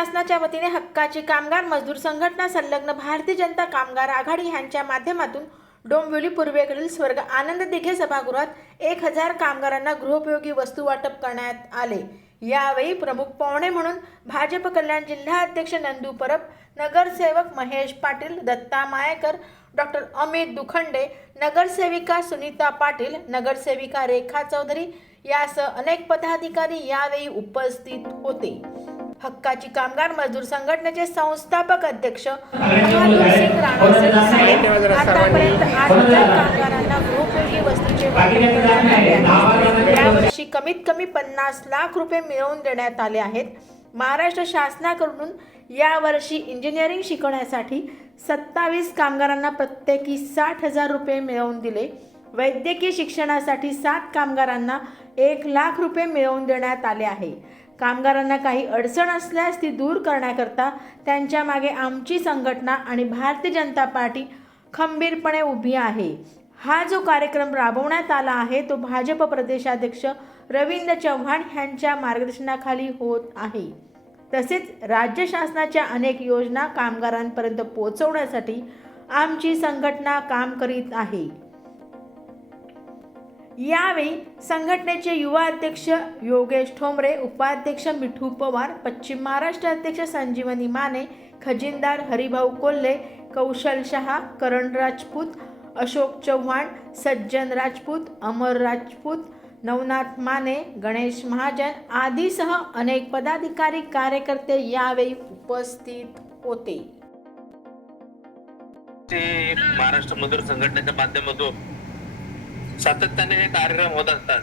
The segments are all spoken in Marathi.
शासनाच्या वतीने हक्काची कामगार मजदूर संघटना संलग्न भारतीय जनता कामगार आघाडी यांच्या माध्यमातून डोंबिवली पूर्वेकडील स्वर्ग आनंद दिघे सभागृहात 1000 कामगारांना गृहोपयोगी वस्तू वाटप करण्यात आले। यावेळी प्रमुख पाहुणे म्हणून भाजप कल्याण जिल्हा अध्यक्ष नंदू परब, नगरसेवक महेश पाटील, दत्ता मायेकर, डॉक्टर अमित दुखंडे, नगरसेविका सुनीता पाटील, नगरसेविका रेखा चौधरी यासह अनेक पदाधिकारी यावेळी उपस्थित होते। हक्काची कामगार मजदूर संघटनेचे संस्थापक अध्यक्ष बहादूरसिंग राणा साहेब आतापर्यंत 8000 कामगारांना गृहोपयोगी वस्तूंचे वाटप करण्यात आले आहे। यावर्षी कमीत कमी 50 लाख रुपये मिळवून देण्यात आले आहेत। महाराष्ट्र शासनाकडून यावर्षी इंजिनिअरिंग शिकवण्यासाठी 27 कामगारांना प्रत्येकी 60,000 रुपये मिळवून दिले। वैद्यकीय शिक्षणासाठी 7 कामगारांना 1 लाख रुपये मिळवून देण्यात आले आहे। कामगारांना काही अडचण असल्यास ती दूर करण्याकरता त्यांच्या मागे आमची संघटना आणि भारतीय जनता पार्टी खंबीरपणे उभी आहे। हा जो कार्यक्रम राबवण्यात आला आहे तो भाजप प्रदेशाध्यक्ष रवींद्र चव्हाण यांच्या मार्गदर्शनाखाली होत आहे। तसेच राज्य शासनाच्या अनेक योजना कामगारांपर्यंत पोहोचवण्यासाठी आमची संघटना काम करीत आहे। यावेळी संघटनेचे युवा अध्यक्ष योगेश ठोंबरे, उपाध्यक्ष मिठू पवार, पश्चिम महाराष्ट्र अध्यक्ष संजीवनी माने, खजिनदार हरिभाऊ कोल्हे, कौशल शहा, करण राजपूत, अशोक चव्हाण, सज्जन राजपूत, अमर राजपूत, नवनाथ माने, गणेश महाजन आदीसह अनेक पदाधिकारी कार्यकर्ते यावेळी उपस्थित होते। महाराष्ट्र मजदूर संघटनेच्या माध्यमातून सातत्याने हे कार्यक्रम होत असतात।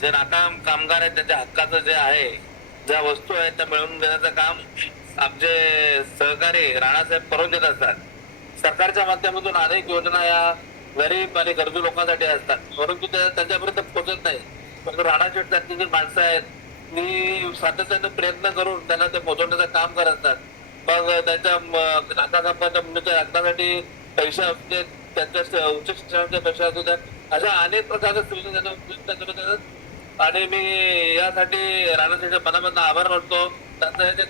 जे आता कामगार आहेत त्यांच्या हक्काचं जे आहे, ज्या वस्तू आहेत त्या मिळवून देण्याचं काम आमचे सहकारी राणासाहेब करून देत असतात। सरकारच्या माध्यमातून अनेक योजना या गरीब आणि गरजू लोकांसाठी असतात, परंतु त्या त्यांच्यापर्यंत पोहोचत नाही। पण राणाशेठ सारखी जी माणसं आहेत ती सातत्याने प्रयत्न करून त्यांना ते पोहोचवण्याचं काम करत असतात। मग त्यांच्या नाकाकापाच्या मुलीच्या हक्कासाठी पैसे असते, त्यांच्या उच्च शिक्षणाचे पैसे असू द्या, अशा अनेक प्रकारच्या सुविधा आणि मी यासाठी राणाशेठच्या मनामधून आभार मानतो। त्यांचं हे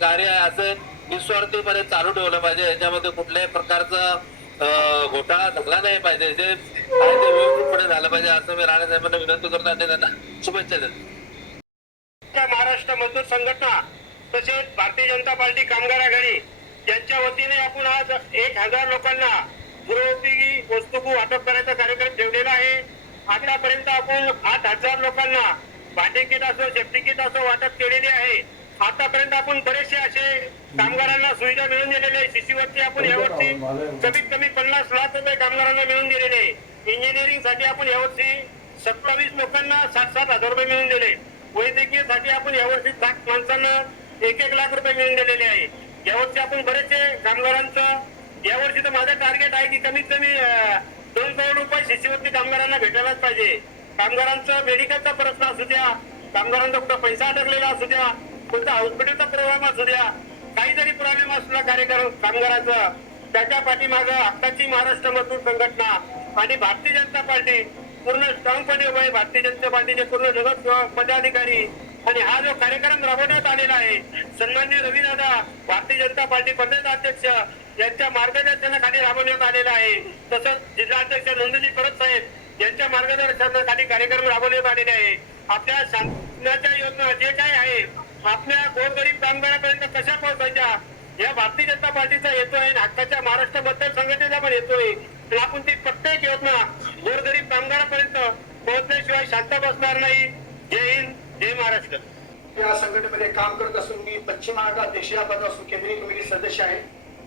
कार्य असं निस्वार्थीपणे चालू ठेवलं पाहिजे। याच्यामध्ये कुठल्याही प्रकारचा घोटाळा झाला नाही पाहिजे, जे आहे ते व्यवस्थितपणे झालं पाहिजे असं मी राणासाहेबांना विनंती करतो आणि त्यांना शुभेच्छा देतो। महाराष्ट्र मजदूर संघटना तसेच भारतीय जनता पार्टी कामगार आघाडी यांच्या वतीने आपण आज 1000 लोकांना गृहोपयोगी वस्तू वाटप करायचा कार्यक्रम ठेवलेला आहे। आतापर्यंत आपण 8000 लोकांना भांडे किट असो, सेफ्टी किट असो वाटप केलेले आहे। आतापर्यंत आपण बरेचसे असे कामगारांना सुविधा मिळवून दिलेले आहे। शिष्यवृत्ती आपण यावर्षी कमीत कमी 50 लाख रुपये कामगारांना मिळवून दिलेले आहे। इंजिनिअरिंग साठी आपण यावर्षी 27 लोकांना 7,000 रुपये मिळवून दिले। वैद्यकीय साठी आपण यावर्षी 7 माणसांना 1 लाख रुपये मिळवून दिलेले आहे। यावर्षी आपण बरेचसे कामगारांचं यावर्षी तर माझं टार्गेट आहे की कमीत कमी 2 करोड रुपये शिष्यवृत्ती कामगारांना भेटायलाच पाहिजे। कामगारांचं मेडिकलचा प्रश्न असू द्या, कामगारांचा कुठं पैसा अडकलेला असू द्या, कोणता हॉस्पिटलचा प्रॉब्लेम असू द्या, काही जरी प्रॉब्लेम असला कार्यक्रम कामगारांचा, त्याच्या पाठीमागं हक्काची महाराष्ट्र मजदूर संघटना आणि भारतीय जनता पार्टी पूर्ण स्ट्रॉंगपणे उभे आहे। भारतीय जनता पार्टीचे पूर्ण नगरसेवक पदाधिकारी आणि हा जो कार्यक्रम राबवण्यात आलेला आहे, सन्माननीय रवीदादा भारतीय जनता पार्टी प्रदेशाध्यक्ष यांच्या मार्गदर्शनाखाली राबवण्यात आलेला आहे। तसंच जिल्हाध्यक्ष नंदूजी परब साहेब यांच्या मार्गदर्शनाखाली कार्यक्रम राबवण्यात आलेले आहे। आपल्या शासनाच्या योजना जे काही आहे आपल्या गोरगरीब कामगारांपर्यंत कशा पोहोचायच्या या भारतीय जनता पार्टीचा हेतू आहे, हक्काच्या महाराष्ट्र मजदूर संघटनेचा पण हेतू आहे। तर आपण ती प्रत्येक योजना गोरगरीब कामगारांपर्यंत पोहोचल्याशिवाय शांत बसणार नाही। जय हिंद, जय महाराष्ट्र। या संघटनेमध्ये काम करत असून मी पश्चिम महाराष्ट्र अध्यक्ष या पदापासून केंद्रीय कमिटी सदस्य आहे।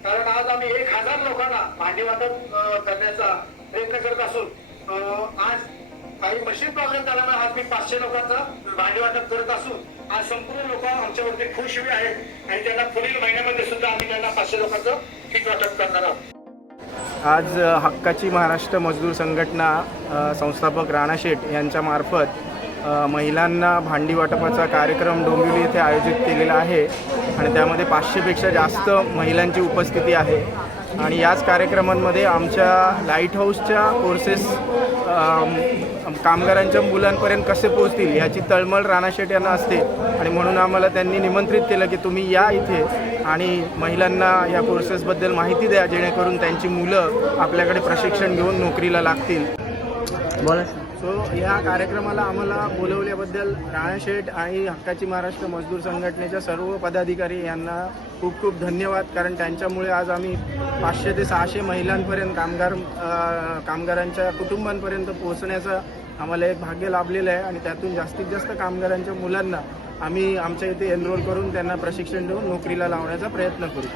कारण आज आम्ही 1000 लोकांना भांडी वाटप करण्याचा प्रयत्न करत असून आज काही मशीन प्रॉब्लेम झाल्यामुळे आज मी 500 लोकांचा भांडी वाटप करत असून आज संपूर्ण लोक आमच्यावरती खुश हवे आहेत आणि त्यांना पुढील महिन्यामध्ये सुद्धा आम्ही त्यांना 500 लोकांचं किट वाटप करणार आहोत। आज हक्काची महाराष्ट्र मजदूर संघटना संस्थापक राणाशेठ यांच्यामार्फत महिलांना भांडी वाटपाचा कार्यक्रम डोंबिवली येथे आयोजित केलेला आहे आणि त्यामध्ये 500पेक्षा जास्त महिलांची उपस्थिती आहे। आणि याच कार्यक्रमांमध्ये आमच्या लाईट हाऊसच्या कोर्सेस कामगारांच्या मुलांपर्यंत कसे पोहोचतील ह्याची तळमळ राणाशेठ यांना असते आणि म्हणून आम्हाला त्यांनी निमंत्रित केलं की तुम्ही या इथे आणि महिलांना या कोर्सेसबद्दल माहिती द्या, जेणेकरून त्यांची मुलं आपल्याकडे प्रशिक्षण घेऊन नोकरीला लागतील. सो या कार्यक्रमाला आम्हाला बोलवल्याबद्दल राणाशेठ आणि हक्काची महाराष्ट्र मजदूर संघटनेच्या सर्व पदाधिकारी यांना खूप खूप धन्यवाद. कारण त्यांच्यामुळे आज आम्ही 500 ते 600 महिलांपर्यंत कामगारांच्या कुटुंबांपर्यंत पोहोचण्याचं आम्हाला एक भाग्य लाभलेलं आहे आणि त्यातून जास्तीत जास्त कामगारांच्या मुलांना आम्ही आमच्या इथे एनरोल करून त्यांना प्रशिक्षण देऊन नोकरीला लावण्याचा प्रयत्न करू.